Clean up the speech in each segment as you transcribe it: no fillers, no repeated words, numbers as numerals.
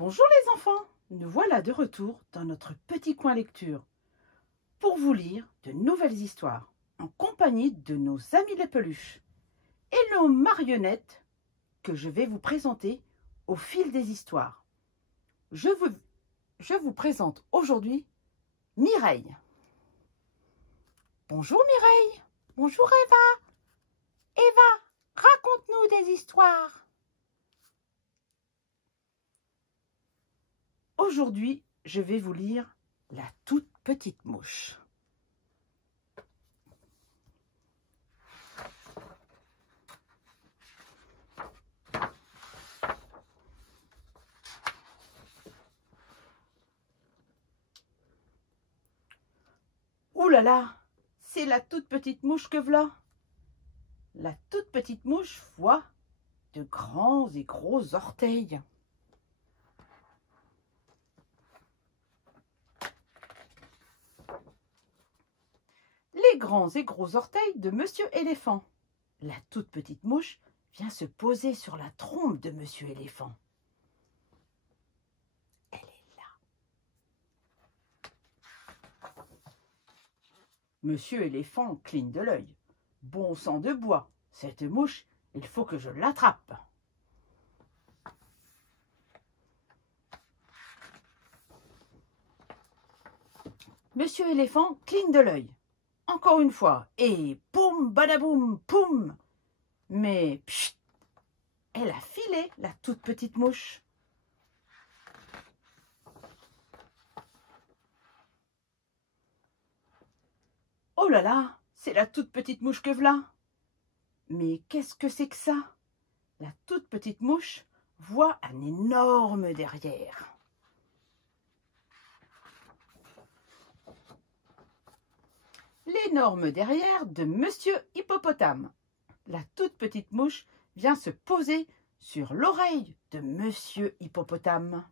Bonjour les enfants, nous voilà de retour dans notre petit coin lecture pour vous lire de nouvelles histoires en compagnie de nos amis les peluches et nos marionnettes que je vais vous présenter au fil des histoires. Je vous présente aujourd'hui Mireille. Bonjour Mireille. Bonjour Eva. Eva, raconte-nous des histoires. Aujourd'hui, je vais vous lire La toute petite mouche. Ouh là là, c'est la toute petite mouche que v'là. La toute petite mouche voit de grands et gros orteils. Les grands et gros orteils de Monsieur Éléphant. La toute petite mouche vient se poser sur la trompe de Monsieur Éléphant. Elle est là. Monsieur Éléphant cligne de l'œil. Bon sang de bois, cette mouche, il faut que je l'attrape. Monsieur Éléphant cligne de l'œil. Encore une fois, et poum, badaboum, poum. Mais, pchit, elle a filé, la toute petite mouche. Oh là là, c'est la toute petite mouche que v'là. Mais qu'est-ce que c'est que ça? La toute petite mouche voit un énorme derrière. L'énorme derrière de Monsieur Hippopotame. La toute petite mouche vient se poser sur l'oreille de Monsieur Hippopotame.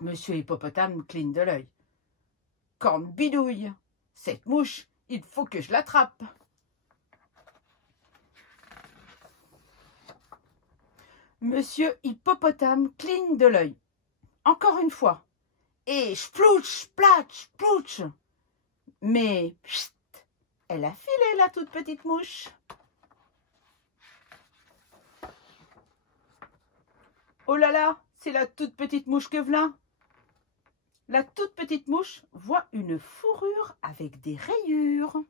Monsieur Hippopotame cligne de l'œil. Corne bidouille, cette mouche, il faut que je l'attrape. Monsieur Hippopotame cligne de l'œil. Encore une fois. Et splouch, splatch, splouch. Mais, pchit, elle a filé la toute petite mouche. Oh là là, c'est la toute petite mouche que v'là. La toute petite mouche voit une fourrure avec des rayures.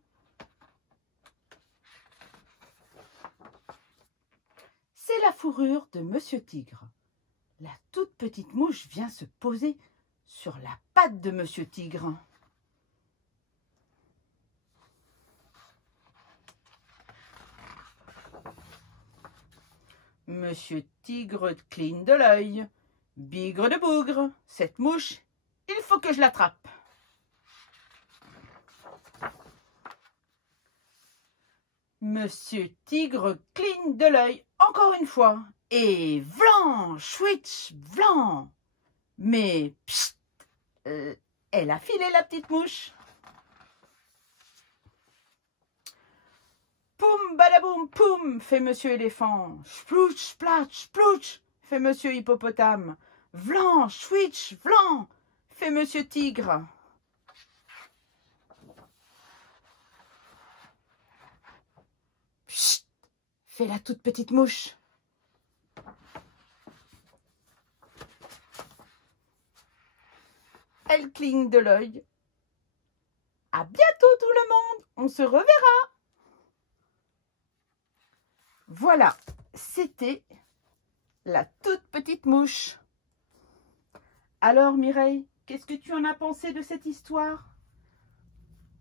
C'est la fourrure de Monsieur Tigre. La toute petite mouche vient se poser sur la patte de Monsieur Tigre. Monsieur Tigre cligne de l'œil. Bigre de bougre, cette mouche, il faut que je l'attrape. Monsieur Tigre cligne de l'œil encore une fois. Et vlan, chouitch, vlan. Mais, pchit, elle a filé la petite mouche. Poum, badaboum, poum, fait Monsieur Éléphant. Splouch, splatch, splouch, fait Monsieur Hippopotame. Vlan, chouitch, vlan, fait Monsieur Tigre. Pchit, fait la toute petite mouche. Elle cligne de l'œil. À bientôt tout le monde, on se reverra. Voilà, c'était la toute petite mouche. Alors Mireille, qu'est-ce que tu en as pensé de cette histoire?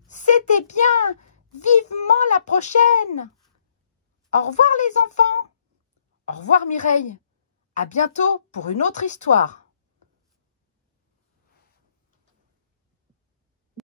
C'était bien, vivement la prochaine. Au revoir les enfants. Au revoir Mireille. À bientôt pour une autre histoire.